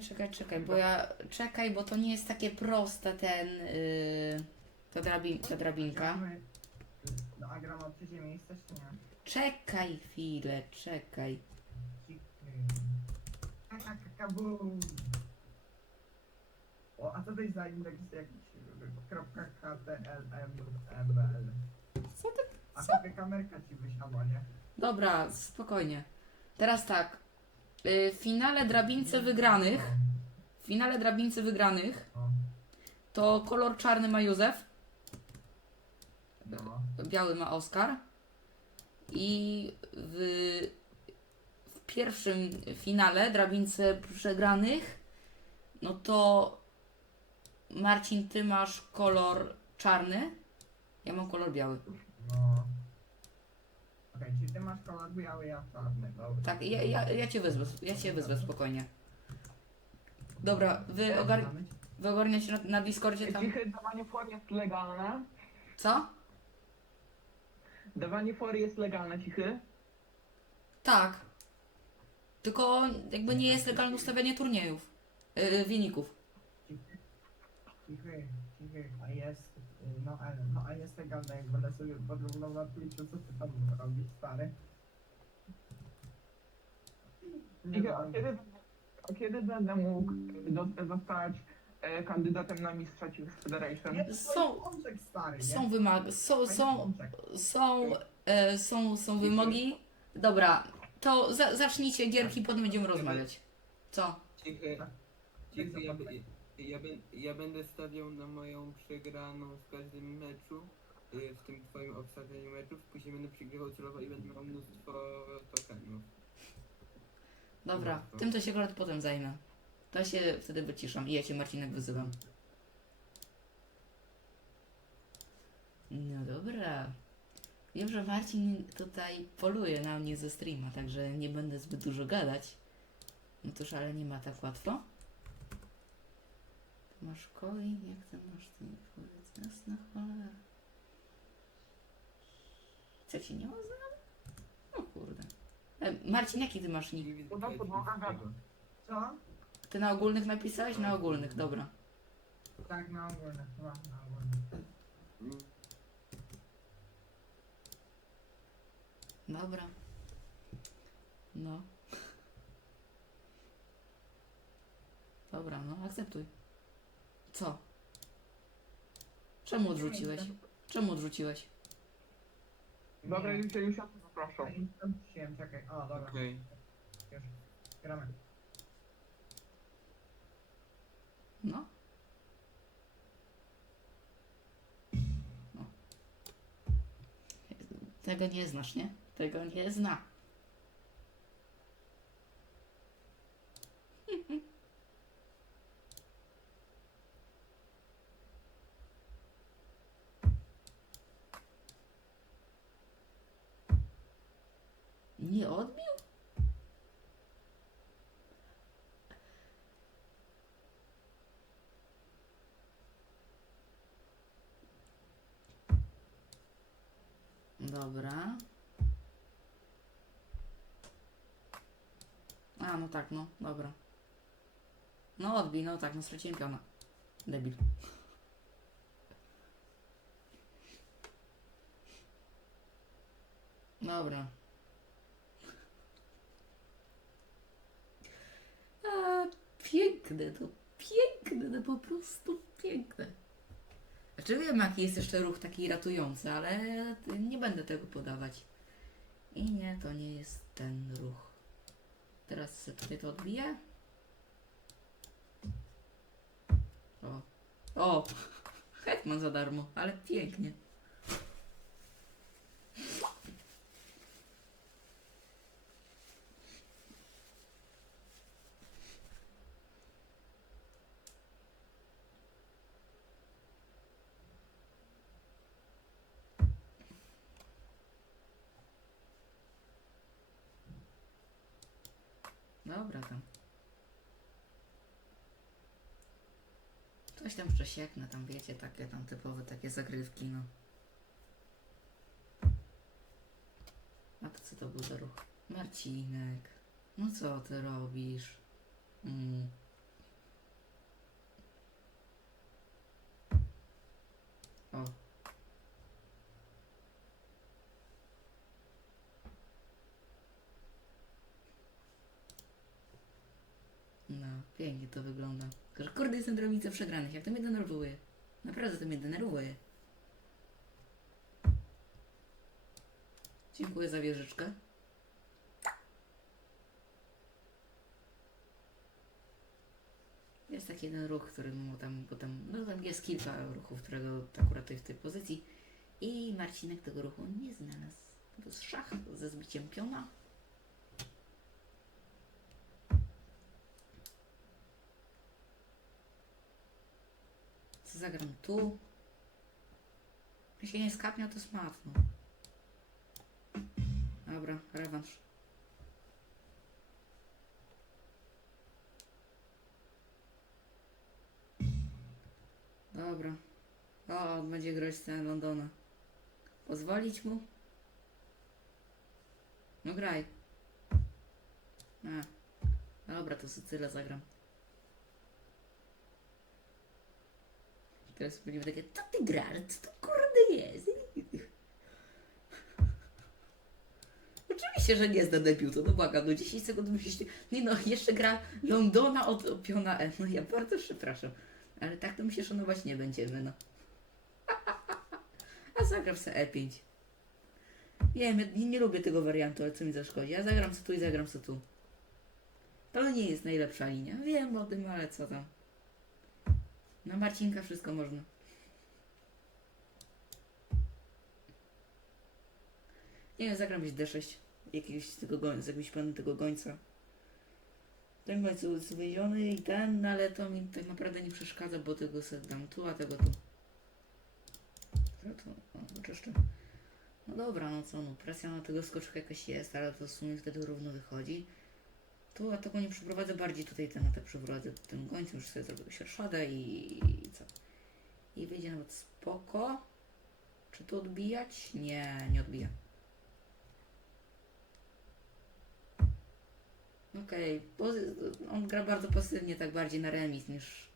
czekaj, czekaj, czekaj, bo ja... Czekaj, bo to nie jest takie proste ten... Yy, ta, drabin, ta drabinka. Ma trzecie miejsce, czy nie? Czekaj chwilę, czekaj. Kakakakabum. O, a co to jest za indeks jakiś kropka html Co ty? A sobie kamerka ci wysiadła, nie? Dobra, spokojnie. Teraz tak. W finale drabince wygranych, w finale drabince wygranych, to kolor czarny ma Józef, biały ma Oskar. I w, w pierwszym finale drabince przegranych, no to Marcin, ty masz kolor czarny, ja mam kolor biały. No. Okej, czyli ty masz kolor biały, ja czarny, dobra. Tak, ja, ja, ja cię wezmę, ja cię wezmę spokojnie. Dobra, wy, ogar, wy ogarniacie na, na Discordzie tam... Cichy, dawanie for jest legalne. Co? Dawanie for jest legalne, cichy. Tak. Tylko jakby nie jest legalne ustawianie turniejów, yy, wyników. Cichy, cichy, a jest, no, ale, no a jest legalne, jak będę sobie podróżował na Twitchu, co ty tam robisz, stary? Cichy, a kiedy, a kiedy będę mógł do, zostać e, kandydatem na mistrza Chiefs Federation? Nie, Są- są, pączek, stary, nie? Są wymag... Są, są, są, e, są, są wymogi. Dobra, to za, zacznijcie gierki, potem będziemy rozmawiać. Co? Cichy, cichy ja, by- ja, bę- ja będę stawiał na moją przegraną w każdym meczu, y, w tym twoim obstawianiu meczów, później będę przegrywał celowo i będę miał mnóstwo tokenów. Dobra, tym to się akurat potem zajmę. To się wtedy wyciszam i ja cię Marcinek wyzywam. No dobra. Wiem, że Marcin tutaj poluje na mnie ze streama, także nie będę zbyt dużo gadać. No toż, ale nie ma tak łatwo. Tu masz coin, jak tam masz ten powiedz jasna cholera. Co ci nie za No kurde. E, Marcin, jaki ty masz nick? Nie nic podłogę niczego. Co? Ty na ogólnych napisałeś? Na ogólnych, dobra. Tak, na ogólne, chyba, na ogólne. Dobra. No. Dobra, no akceptuj. Co? Czemu odrzuciłeś? Czemu odrzuciłeś? Dobra, już się już ja wróciłem, czekaj, o, dobra, Okej. już, gramy. No. no. Tego nie znasz, nie? Tego nie zna. Dobra. A, no tak, no, dobra. No odbij, no tak, no straciłem piona. Debil. Dobra. A, piękne, to piękne, no po prostu piękne. Znaczy wiem, jaki jest jeszcze ruch taki ratujący, ale nie będę tego podawać. I nie, to nie jest ten ruch. Teraz sobie tutaj to odbiję. O. O! Hetman za darmo, ale pięknie. Dobra tam. Coś tam jeszcze tam wiecie, takie tam typowe takie zagrywki, no. A to co to był za ruch? Marcinek, no co ty robisz? Mm. Pięknie to wygląda. Tylko, że kurde jestem drobnicę przegranych, jak to mnie denerwuje. Naprawdę to mnie denerwuje. Dziękuję za wieżyczkę. Jest taki jeden ruch, który mu tam potem, no tam jest kilka ruchów, którego akurat tutaj w tej pozycji. I Marcinek tego ruchu nie znalazł. To jest szach ze zbiciem piona. Zagram tu? Jeśli nie skapnia, to smat, no. Dobra, rewanż. Dobra. O, będzie grać scenę Londona. Pozwolić mu? No graj. A. Dobra, to Sycylę zagram. Teraz będziemy takie, co ty grasz? Co to kurde jest? Oczywiście, że nie zda debiutu, no błagam, no 10 sekund musisz... Nie no, jeszcze gra Londona od piona E. No ja bardzo przepraszam. Ale tak to my się szanować nie będziemy, no. A zagram se E5. Wiem, ja nie, nie lubię tego wariantu, ale co mi zaszkodzi. Ja zagram se tu i zagram se tu. To nie jest najlepsza linia. Wiem o tym, ale co tam. Na Marcinka wszystko można. Nie wiem, zagram gdzieś D6. Jakiegoś tego goń, z jakimś panem tego gońca. Ten gońc jest uwięziony i ten, no ale to mi tak naprawdę nie przeszkadza, bo tego sobie dam tu, a tego tu. To, to, o, oczyszczę. No dobra, no co, no presja na tego skoczka jakaś jest, ale to w sumie wtedy równo wychodzi. Tu ataku nie przeprowadzę, bardziej tutaj ten atak przeprowadzę tym gońcem, już sobie zrobię sierszadę i, i co? I wyjdzie nawet spoko. Czy to odbijać? Nie, nie odbija. Okej, pozy- on gra bardzo pasywnie, tak bardziej na remis niż,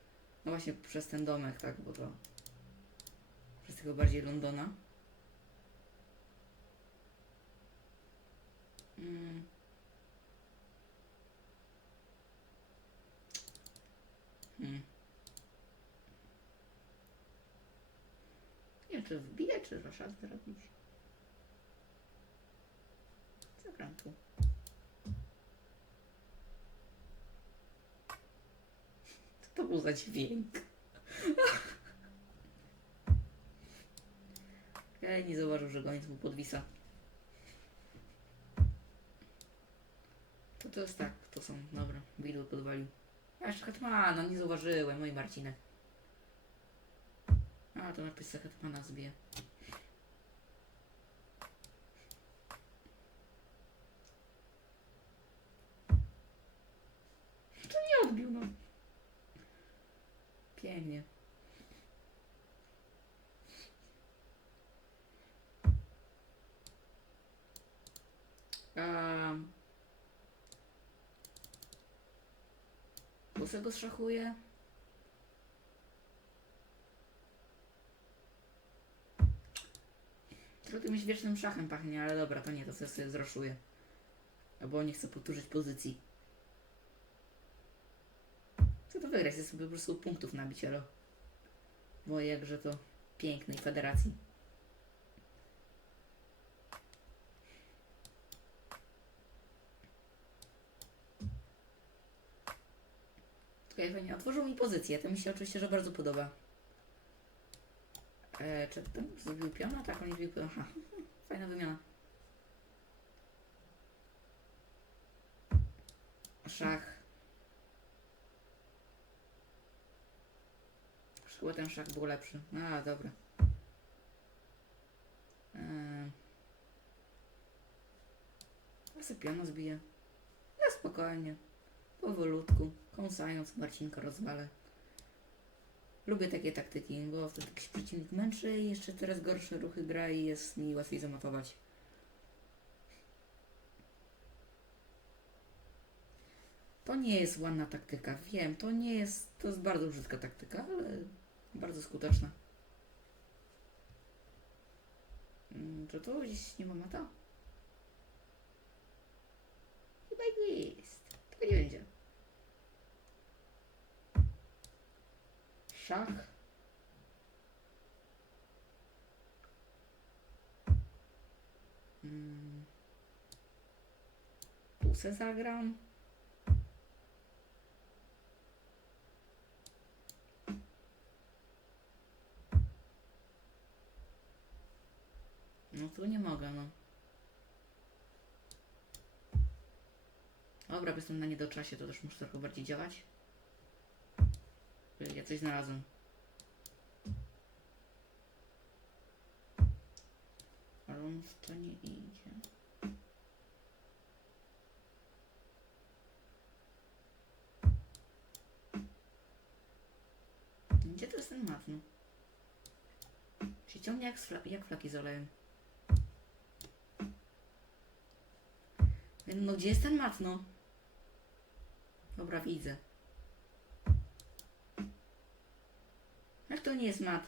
no właśnie przez ten domek, tak, bo to przez tego bardziej Londona. Mm. Hmm. Nie wiem, czy wbiję, czy roszad zrobić. Zagram tu. Co to był za dźwięk? Okej, nie zauważył, że goniec mu podwisa. To to jest tak, to są, dobra, widły podwalił. A jeszcze Hetmana, nie zauważyłem, mój Marcinek. A, to napis Hetmana zbije. To nie odbił, no. Pięknie. Um, Kusę go zszachuje. Trochę mi wiecznym szachem pachnie, ale dobra, to nie, to sobie zroszuję. Albo nie chcę powtórzyć pozycji. Co to wygrać? Chcę sobie po prostu punktów nabić, ale... Bo jakże to pięknej federacji. Czekaj, fajnie, otworzył mi pozycję, to mi się oczywiście, że bardzo podoba. E, czy ten zrobił piona? Tak, on nie zrobił piona. Aha, fajna wymiana. Szach. Chyba ten szach był lepszy. A, dobra. Eee. Ja sobie piano zbiję. Ja spokojnie. Powolutku. Kąsając Marcinka rozwalę. Lubię takie taktyki, bo wtedy przeciwnik męczy i jeszcze teraz gorsze ruchy gra i jest mi łatwiej zamatować. To nie jest ładna taktyka, wiem, to nie jest, to jest bardzo brzydka taktyka, ale bardzo skuteczna. Mm, Czy to gdzieś nie ma mata? Chyba jest. Tylko nie będzie. Szach. Mm. Se zagram. No tu nie mogę, no. Dobra, bo jestem na niedoczasie, to też muszę trochę bardziej działać. Ja coś znalazłem. Ale on w to nie idzie. Gdzie to jest ten mat, no? Się ciągnie jak, fla- jak flaki z olejem. No gdzie jest ten mat, no? Dobra, widzę. Nie jest mat?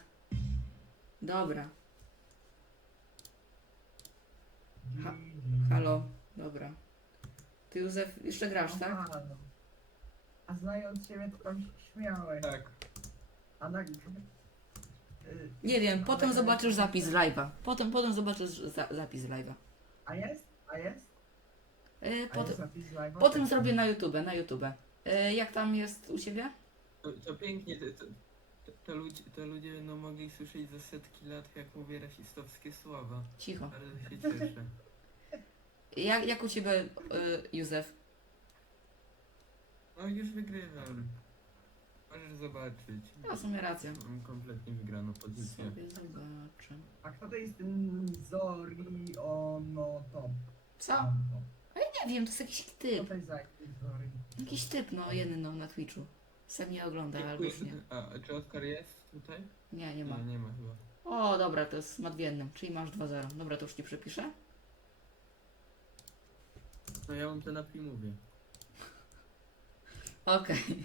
Dobra, Ha- halo, dobra. Ty Józef jeszcze grasz, tak? Aha, no. A znając ciebie, to tam się śmiałeś. Tak. A na... Y, Nie wiem, potem zobaczysz zapis z live'a. Potem, potem zobaczysz za, zapis z live'a. A jest? A jest? E, A jest potem, zapis live'a? potem zrobię na YouTube, na YouTube. E, jak tam jest u ciebie? To, to pięknie, to, to, to, to, ludzie, to ludzie będą mogli słyszeć za setki lat, jak mówię rasistowskie słowa. Cicho. Ale się cieszę. Jak, jak u ciebie, e, Józef? No już wygrywam. Możesz zobaczyć. Ja w sumie rację. Mam kompletnie wygraną pozycję. Sobie zobaczę. A kto to jest ten Zori ono to? Co? Nie wiem, to jest jakiś typ. to jest za jakiś Zori? Jakiś typ, no, jeden no, na Twitchu. Sam nie ogląda, albo już nie. A, czy Oskar jest tutaj? Nie, nie ma. Nie, nie ma chyba. O, dobra, to jest mat w jednym, czyli masz 2-0. Dobra, to już ci przepiszę. No ja mam to na Primovie. Okej.